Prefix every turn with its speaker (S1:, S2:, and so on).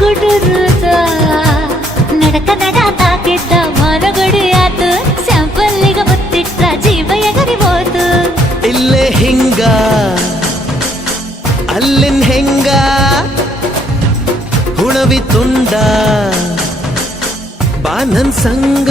S1: ಗುಡುರುದ. ನಡಕ ನಡ ತಾಕಿದ್ದ ಮನಗಡಿ ಆತು. ಸ್ಯಾಂಪಲ್ಲಿಗ ಮುತ್ತಿಟ್ಟ ಜೀವ ಎಗರಿಬೋದು
S2: ಇಲ್ಲೇ ಹಿಂಗ, ಅಲ್ಲಿನ್ ಹೆಂಗ? ಹುಣವಿ ತುಂಡ, ಬಾನನ್ ಸಂಗ?